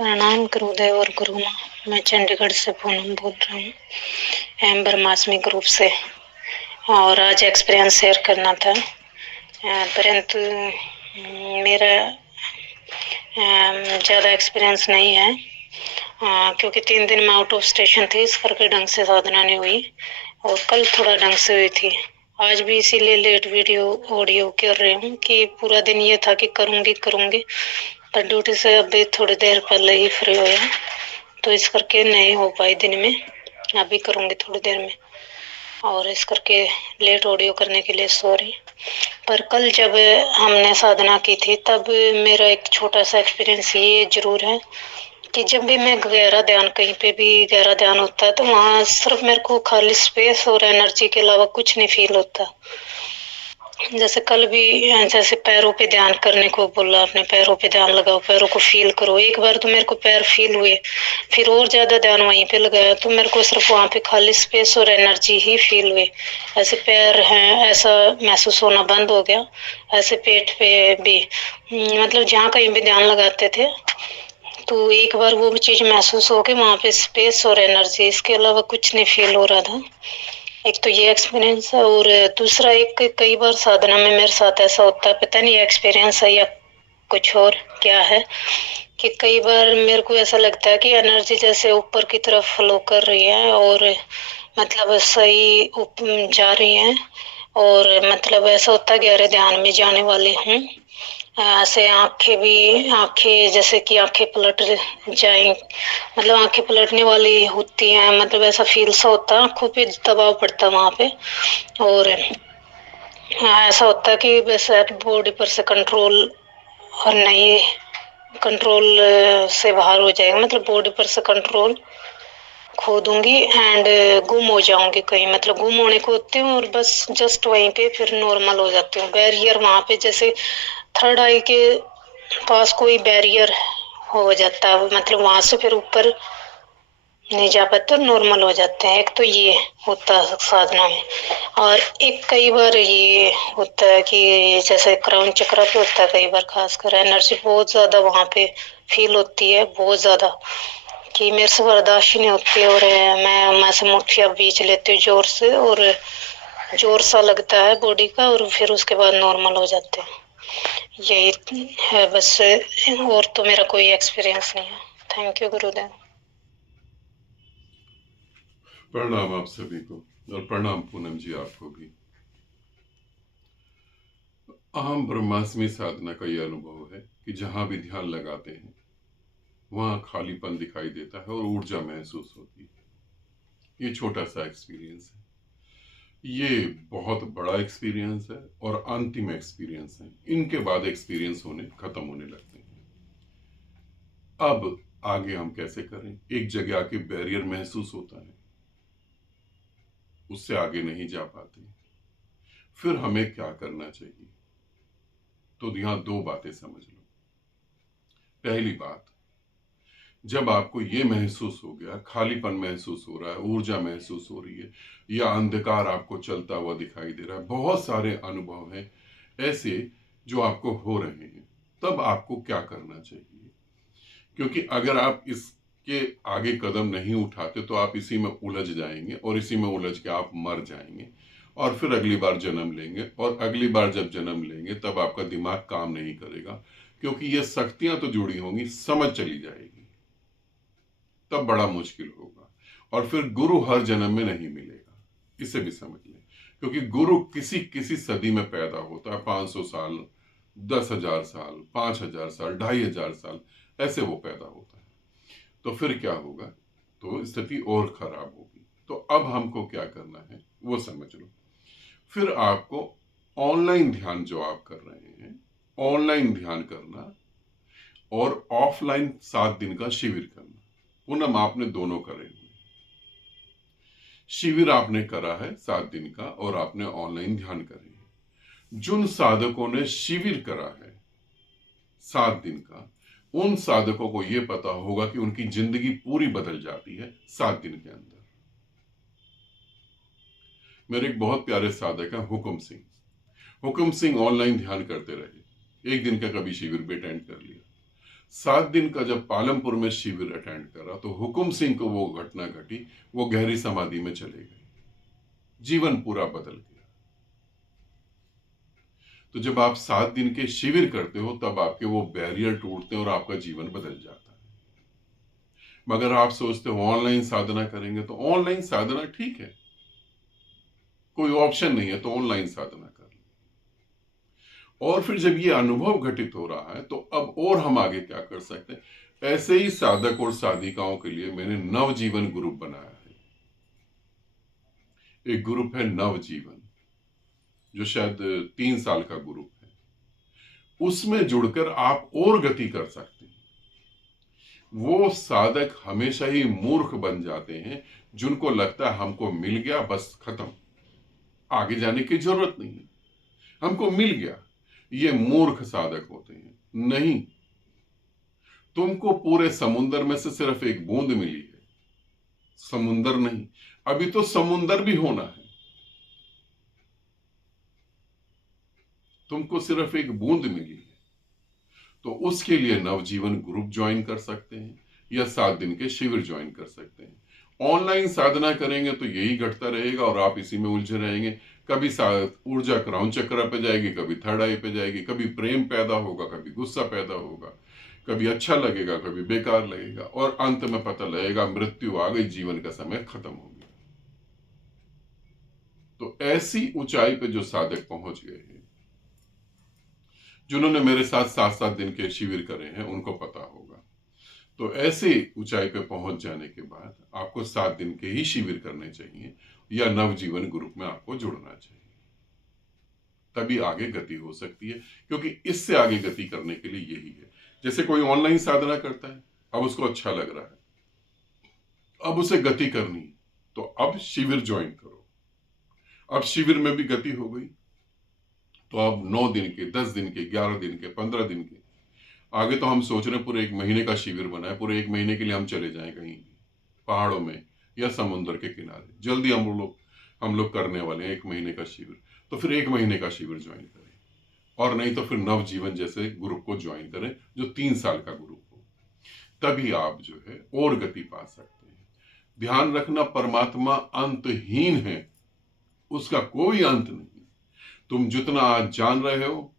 प्रणाम गुरुदेव और गुरु माँ। मैं चंडीगढ़ से पूनम बोल रहा हूँ, एम ब्रह्मास्मि ग्रुप से। और आज एक्सपीरियंस शेयर करना था, परंतु मेरा ज़्यादा एक्सपीरियंस नहीं है, क्योंकि 3 दिन में आउट ऑफ स्टेशन थी, इस करके ढंग से साधना नहीं हुई। और कल थोड़ा ढंग से हुई थी। आज भी इसीलिए लेट वीडियो ऑडियो कर रही हूँ कि पूरा दिन ये था कि करूँगी, पर ड्यूटी से अभी थोड़ी देर पहले ही फ्री हुआ, तो इस करके नहीं हो पाई दिन में। अभी करूँगी थोड़ी देर में, और इस करके लेट ऑडियो करने के लिए सॉरी। पर कल जब हमने साधना की थी तब मेरा एक छोटा सा एक्सपीरियंस ये जरूर है कि जब भी मैं गहरा ध्यान, कहीं पे भी गहरा ध्यान होता है, तो वहाँ सिर्फ मेरे को खाली स्पेस और एनर्जी के अलावा कुछ नहीं फील होता। जैसे कल भी, जैसे पैरों पे ध्यान करने को बोला, अपने पैरों पे ध्यान लगाओ, पैरों को फील करो। एक बार तो मेरे को पैर फील हुए, फिर और ज्यादा ध्यान वहीं पे लगाया तो मेरे को सिर्फ वहाँ पे खाली स्पेस और एनर्जी ही फील हुई। ऐसे पैर हैं ऐसा महसूस होना बंद हो गया। ऐसे पेट पे भी, मतलब जहाँ कहीं भी ध्यान लगाते थे तो एक बार वो भी चीज महसूस हो के वहाँ पे स्पेस और एनर्जी, इसके अलावा कुछ नहीं फील हो रहा था। एक तो ये एक्सपीरियंस है, और दूसरा एक, कई बार साधना में मेरे साथ ऐसा होता है, पता नहीं एक्सपीरियंस है या कुछ और क्या है, कि कई बार मेरे को ऐसा लगता है कि एनर्जी जैसे ऊपर की तरफ फ्लो कर रही है, और मतलब सही जा रही है, और मतलब ऐसा होता है गहरे ध्यान में जाने वाली हूँ। ऐसे आंखें जैसे कि आंखें पलट जाए, मतलब आंखें पलटने वाली होती हैं, मतलब ऐसा फील सा होता है, आंखों पे दबाव पड़ता है वहां पे। और ऐसा होता है कि वैसे बॉडी पर से कंट्रोल और नहीं, कंट्रोल से बाहर हो जाएगा, मतलब बॉडी पर से कंट्रोल खो दूंगी एंड गुम हो जाऊंगी कहीं, मतलब गुम होने को होती हूँ, और बस जस्ट वहीं पे फिर नॉर्मल हो जाती हूँ। बैरियर वहां पे जैसे थर्ड आई के पास कोई बैरियर हो जाता है, मतलब वहां से फिर ऊपर नहीं जा पाते, नॉर्मल हो जाते हैं। एक तो ये होता है साधना में, और एक कई बार ये होता है कि जैसे क्राउन चक्र पे होता है, कई बार खासकर एनर्जी बहुत ज्यादा वहां पे फील होती है, बहुत ज्यादा, कि मेरे से बर्दाश्त ही नहीं होती। और मैं से मुठ्ठियाँ बीच लेती हूँ जोर से, और जोर सा लगता है बॉडी का, और फिर उसके बाद नॉर्मल हो जाते हैं। यही है बस, और तो मेरा कोई एक्सपीरियंस नहीं है। थैंक यू गुरुदेव। प्रणाम आप सभी को, और प्रणाम पूनम जी आपको भी। अहम ब्रह्मास्मि साधना का यह अनुभव है कि जहां भी ध्यान लगाते हैं वहां खालीपन दिखाई देता है और ऊर्जा महसूस होती है। ये छोटा सा एक्सपीरियंस है, ये बहुत बड़ा एक्सपीरियंस है और अंतिम एक्सपीरियंस है। इनके बाद एक्सपीरियंस खत्म होने लगते हैं। अब आगे हम कैसे करें? एक जगह आके बैरियर महसूस होता है, उससे आगे नहीं जा पाते। फिर हमें क्या करना चाहिए? तो यहां 2 बातें समझ लो। पहली बात, जब आपको ये महसूस हो गया, खालीपन महसूस हो रहा है, ऊर्जा महसूस हो रही है, या अंधकार आपको चलता हुआ दिखाई दे रहा है, बहुत सारे अनुभव हैं ऐसे जो आपको हो रहे हैं, तब आपको क्या करना चाहिए? क्योंकि अगर आप इसके आगे कदम नहीं उठाते तो आप इसी में उलझ जाएंगे, और इसी में उलझ के आप मर जाएंगे, और फिर अगली बार जन्म लेंगे, और अगली बार जब जन्म लेंगे तब आपका दिमाग काम नहीं करेगा, क्योंकि ये शक्तियां तो जुड़ी होंगी, समझ चली जाएगी, तब बड़ा मुश्किल होगा। और फिर गुरु हर जन्म में नहीं मिलेगा, इसे भी समझ लें। क्योंकि गुरु किसी किसी सदी में पैदा होता है, 500 साल, 10,000 साल, 5,000 साल, 2,500 साल, ऐसे वो पैदा होता है। तो फिर क्या होगा? तो स्थिति और खराब होगी। तो अब हमको क्या करना है वो समझ लो। फिर आपको ऑनलाइन ध्यान जो आप कर रहे हैं, ऑनलाइन ध्यान करना, और ऑफलाइन 7 दिन का शिविर करना। पूनम, आपने दोनों करे हुए। शिविर आपने करा है 7 दिन का, और आपने ऑनलाइन ध्यान करे हैं। जिन साधकों ने शिविर करा है 7 दिन का, उन साधकों को यह पता होगा कि उनकी जिंदगी पूरी बदल जाती है 7 दिन के अंदर। मेरे एक बहुत प्यारे साधक हैं हुकुम सिंह। हुकुम सिंह ऑनलाइन ध्यान करते रहे, एक दिन का कभी शिविर भी अटेंड कर लिया। 7 दिन का जब पालमपुर में शिविर अटेंड करा तो हुकुम सिंह को वो घटना घटी, वो गहरी समाधि में चले गए, जीवन पूरा बदल गया। तो जब आप 7 दिन के शिविर करते हो तब आपके वो बैरियर टूटते हैं और आपका जीवन बदल जाता है। मगर आप सोचते हो ऑनलाइन साधना करेंगे, तो ऑनलाइन साधना ठीक है, कोई ऑप्शन नहीं है तो ऑनलाइन साधना कर लो। और फिर जब ये अनुभव घटित हो रहा है तो अब और हम आगे क्या कर सकते हैं। ऐसे ही साधक और साधिकाओं के लिए मैंने नवजीवन ग्रुप बनाया है। एक ग्रुप है नवजीवन, जो शायद 3 साल का ग्रुप है। उसमें जुड़कर आप और गति कर सकते हैं। वो साधक हमेशा ही मूर्ख बन जाते हैं जिनको लगता है हमको मिल गया बस खत्म, आगे जाने की जरूरत नहीं है, हमको मिल गया। ये मूर्ख साधक होते हैं। नहीं, तुमको पूरे समुंदर में से सिर्फ एक बूंद मिली है, समुंदर नहीं, अभी तो समुंदर भी होना है। तुमको सिर्फ एक बूंद मिली है, तो उसके लिए नवजीवन ग्रुप ज्वाइन कर सकते हैं या 7 दिन के शिविर ज्वाइन कर सकते हैं। ऑनलाइन साधना करेंगे तो यही घटता रहेगा और आप इसी में उलझे रहेंगे। कभी ऊर्जा क्राउन चक्र पे जाएगी, कभी थर्ड आई पे जाएगी, कभी प्रेम पैदा होगा, कभी गुस्सा पैदा होगा, कभी अच्छा लगेगा, कभी बेकार लगेगा, और अंत में पता लगेगा मृत्यु आ गई, जीवन का समय खत्म हो गया। तो ऐसी ऊंचाई पे जो साधक पहुंच गए हैं, जिन्होंने मेरे साथ 7-7 दिन के शिविर करे हैं, उनको पता होगा। तो ऐसे ऊंचाई पे पहुंच जाने के बाद आपको 7 दिन के ही शिविर करने चाहिए या नवजीवन ग्रुप में आपको जुड़ना चाहिए, तभी आगे गति हो सकती है। क्योंकि इससे आगे गति करने के लिए यही है। जैसे कोई ऑनलाइन साधना करता है, अब उसको अच्छा लग रहा है, अब उसे गति करनी, तो अब शिविर ज्वाइन करो। अब शिविर में भी गति हो गई तो अब 9 दिन के, 10 दिन के, 11 दिन के, 15 दिन के, आगे तो हम सोच रहे हैं पूरे 1 महीने का शिविर बनाए, पूरे 1 महीने के लिए हम चले जाएं कहीं पहाड़ों में या समुद्र के किनारे। जल्दी हम लोग करने वाले हैं 1 महीने का शिविर। तो फिर 1 महीने का शिविर ज्वाइन करें, और नहीं तो फिर नवजीवन जैसे ग्रुप को ज्वाइन करें जो 3 साल का ग्रुप हो। तभी आप जो है और गति पा सकते हैं। ध्यान रखना, परमात्मा अंतहीन है, उसका कोई अंत नहीं। तुम जितना आज जान रहे हो,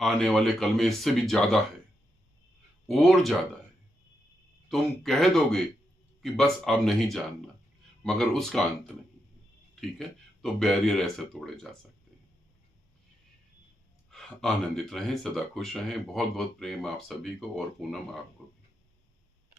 आने वाले कल में इससे भी ज्यादा है, और ज्यादा है। तुम कह दोगे कि बस अब नहीं जानना, मगर उसका अंत नहीं। ठीक है, तो बैरियर ऐसे तोड़े जा सकते हैं। आनंदित रहें, सदा खुश रहें। बहुत बहुत प्रेम आप सभी को, और पूनम आपको भी।